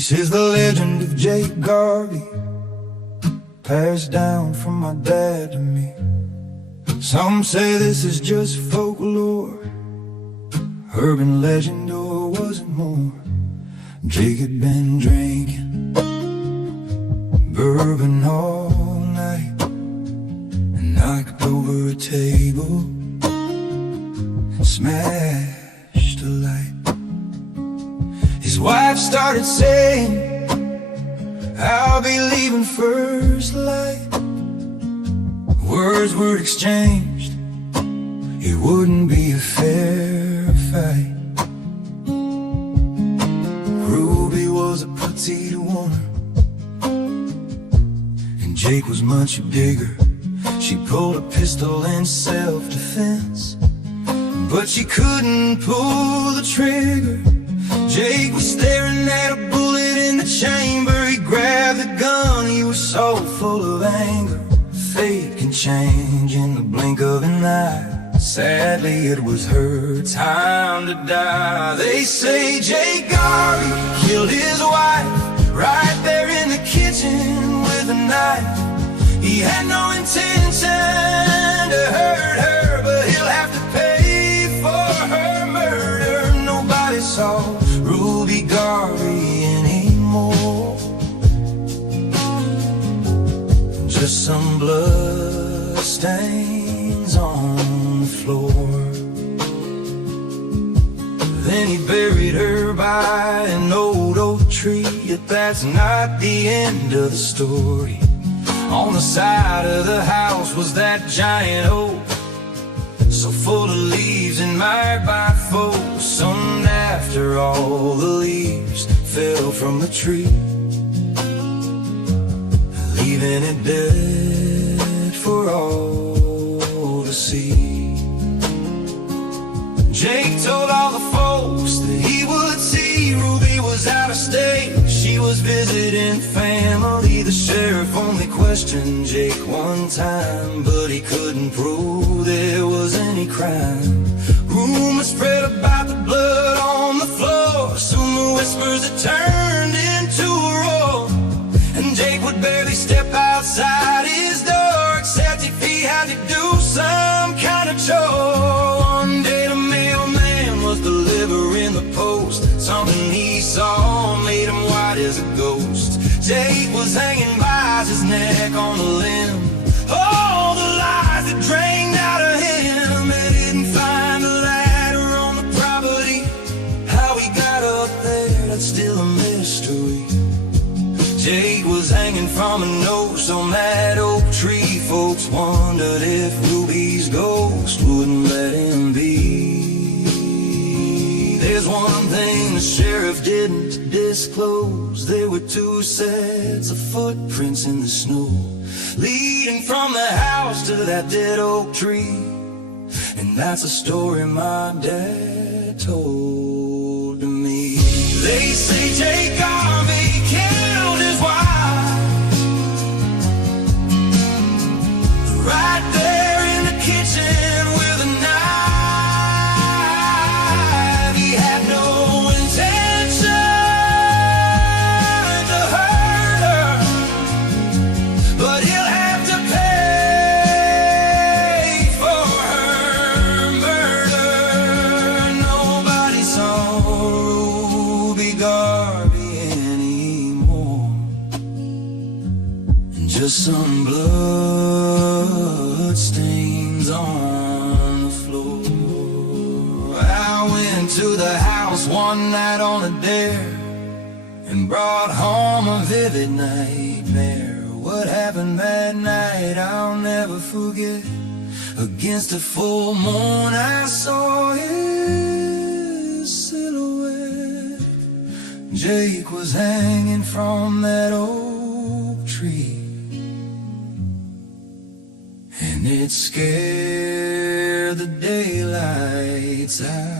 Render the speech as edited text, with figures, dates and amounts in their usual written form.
This is the legend of Jake Garvey, passed down from my dad to me. Some say this is just folklore, urban legend, or was it more? Jake had been drinking bourbon all night and knocked over a table and smashed a light. His wife started saying, "I'll be leaving first light." Words were exchanged, it wouldn't be a fair fight. Ruby was a petite woman and Jake was much bigger. She pulled a pistol in self-defense, but she couldn't pull the trigger. Jake was staring at a bullet in the chamber. He grabbed the gun, he was so full of anger. Fate can change in the blink of an eye. Sadly, it was her time to die. They say Jake Garvey killed his wife right there in the kitchen with a knife. He had no intention to hurt her, but he'll have to pay for her murder. Nobody saw Ruby Garvey anymore, just some blood stains on the floor. Then he buried her by an old oak tree, yet that's not the end of the story. On the side of the house was that giant oak, so full of leaves and mired by foes. Soon after, all the leaves fell from the tree, leaving it dead for all to see. Jake told all the folks that he would see Ruby was out of state, she was visiting family. The sheriff only questioned Jake one time, but he couldn't prove there was any crime. Rumors spread about the blood on the floor, soon the whispers had turned into a roar, and Jake would barely step outside his door, except if he had to do some kind of chore. One day the mailman was delivering the post. Something he saw made him white as a ghost. Jake was hanging by his neck on a limb. All the lies that drained out of him, they didn't find the ladder on the property. How he got up there, that's still a mystery. Jake was hanging from a nose on that oak tree. Folks wondered if Ruby's ghost wouldn't let him be. There's one thing the sheriff didn't disclose: there were two sets of footprints in the snow, leading from the house to that dead oak tree. And that's a story my dad told to me. They say Jake Garvey killed his wife right there in the kitchen with a knife. He had no intention to hurt her, but he'll have to pay for her murder. Nobody saw Ruby Garvey anymore, and just some blood stains on the floor. I went to the house one night on a dare and brought home a vivid nightmare. What happened that night I'll never forget. Against a full moon I saw his silhouette. Jake was hanging from that oak tree, and it scared the daylights out.